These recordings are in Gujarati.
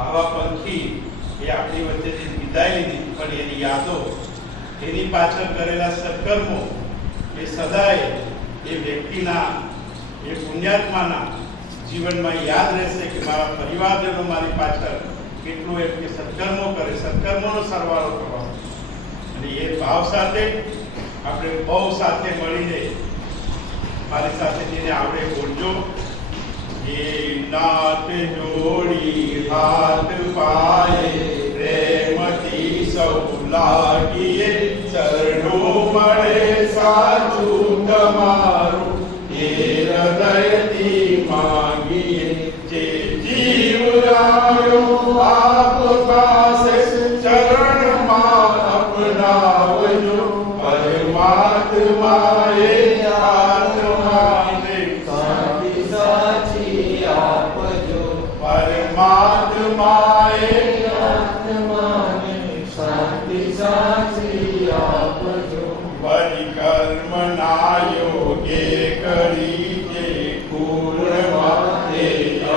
આવા પંખી એ આપણી વચ્ચેથી વિદાય લીધી, પણ એની યાદો, એની પાછળ કરેલા સત્કર્મો એ સદાય એ વ્યક્તિના, એ પુણ્યાત્માના જીવનમાં યાદ રહેશે કે મારા પરિવારજનો મારી પાછળ કેટલું એમને સત્કર્મો કરે, સત્કર્મોનો સરવાળો કરવાનો. અને એ ભાવ સાથે આપણે બહુ સાથે મળીને મારી સાથે જેને આવડે બોલજો. એ નાથ જોડી હાથ પાયે પ્રેમથી સૌ લાગીએ, શરણું મળે સાચું તમારું એ હૃદયથી માંગીએ. જે જીવ લાયો આપ પાસે ચરણમાં અપનાવજો, પરમાત્માએ આત્માને શાંતિ સાચી આપજો, પરમાત્માએ આત્માને શાંતિ સાચી આપજો. પરિકર્મના યોગે કરી જે પૂર્ણમાં તે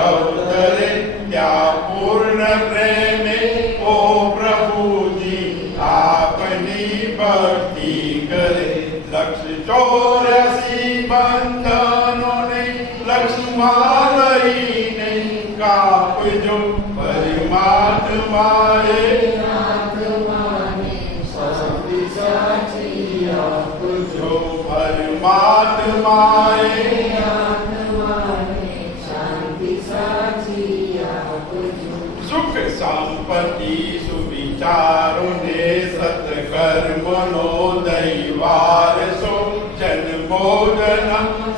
અવતરે, ત્યાં પૂર્ણ પ્રેમે ઓ પ્રભુજી આપની ભક્તિ કરે. લક્ષ 84 બંધનોને લક્ષમાં લઈને કાપજો, પરમાત્માએ આત્માને શાંતિ સાચી આપજો, પરમાત્માએ આત્માને શાંતિ સાચી આપજો. સુખ સંપત્તિ સુવિચારોને સત્કર્મનો દૈવાર સો, જન્મોદન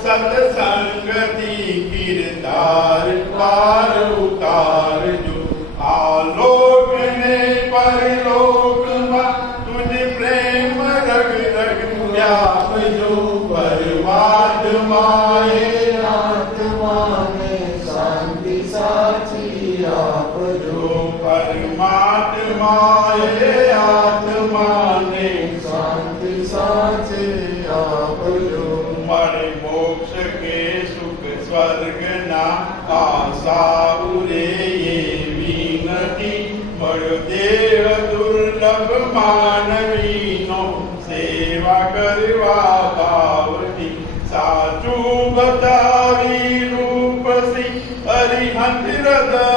સત્સંગથી કીર્તાર પાર ઉતારજો. આલોકને પરલોકમાં તુજ પ્રેમ રગ રગ વ્યાપજો, પરમાત્માએ આત્માને શાંતિ સાચી આપજો, પરમાત્માએ આત્માને શાંતિ સાચી આપજો. મળે મોક્ષ કે સુખ સ્વર્ગના આશાઓ રે એવી નથી, મળ્યો દેહ દુર્લભ માનવીનો સેવા કરવા ભાવથી. સાચું બતાવી રૂપસી અરિહંત હૃદય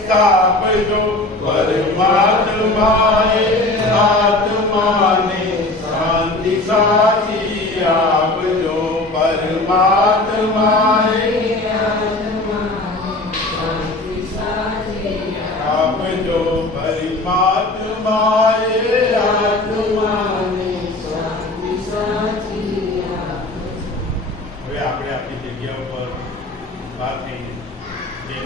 સ્થાપજો, પરમાત્માએ આત્માને શાંતિ સાચી આપજો, પરમાત્માએ આત્માને શાંતિ સાચી આપજો, પરમાત્માએ આત્માને શાંતિ સાચી આપજો. હવે આપણે આપણી જગ્યા ઉપર વાત થઈ.